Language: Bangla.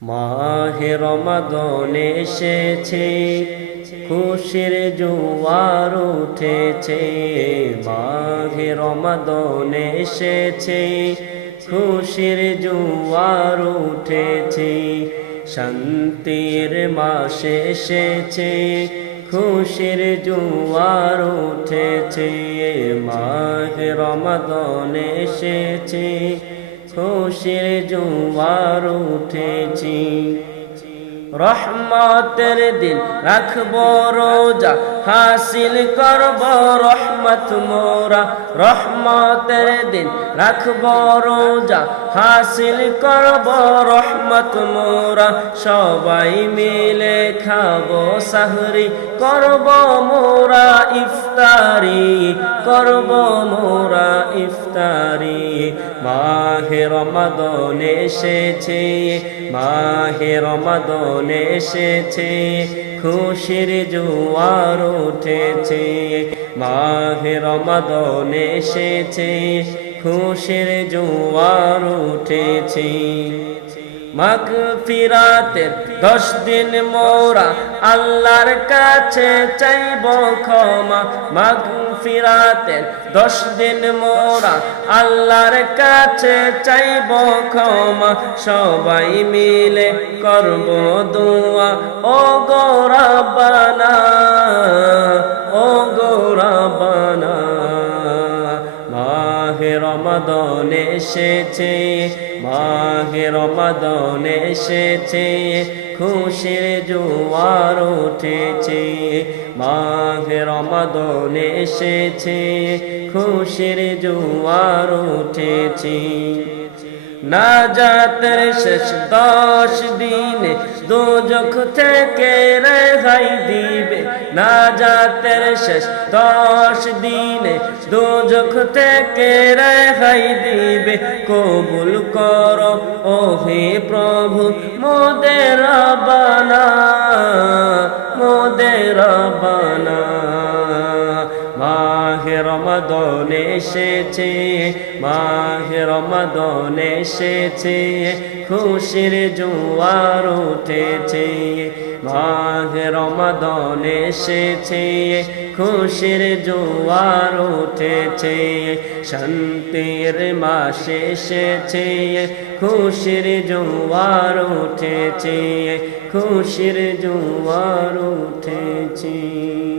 মাহে রমাদান এসেছে, খুশির জোয়ার উঠেছে। মাহে রমাদান এসেছে, খুশির জোয়ার উঠেছে। শান্তির মাস এসেছে, খুশির জোয়ার উঠেছে। মাহে রমাদান এসেছে, খুশির জোয়ার উঠেছে। রহমতের দিন রাখব রোজা, হাসিল করব রহমত মোরা। রহমতের দিন রাখব রোজা, হাসিল করব রহমত মোরা। সবাই মিলে খাবো সাহরি, করব মোরা ইফতারি, করব মোরা ইফতারি। মাহে রমাদান এসেছে, মাহে রমাদান এসেছে, খুশির জোয়ার উঠেছে। মাহে রমাদান এসেছে, খুশির জোয়ার উঠেছে। মাগফিরাতের 10 দিন মোরা আল্লাহর কাছে চাইব ক্ষমা। মাগফিরাতের 10 দিন মোরা আল্লাহর কাছে চাইব ক্ষমা। সবাই মিলে করব দোয়া, ও গো রব্বানা, ও গো রব্বানা। মাহে রমাদান এসেছে, মাহে রমাদান এসেছে, খুশির জোয়ার উঠেছে। মাহে রমাদান এসেছে, খুশির জোয়ার উঠেছে। নাজাতের শেষ 10 দিনে দোজখ থেকে রেহাই দিবে। নাজাতের শেষ 10 দিনে দোজখ থেকে রেহাই দিবে। কবুল করো ও হে প্রভু মোদের রব্বানা, মোদের রব্বানা। মাহে রমাদান এসেছে, মাহে রমাদান এসেছে, খুশির জোয়ার উঠেছে। মাহে রমাদান এসেছে, খুশির জোয়ার উঠেছে। শান্তির মাস এসেছে, খুশির জোয়ার উঠেছে, খুশির জোয়ার উঠেছে।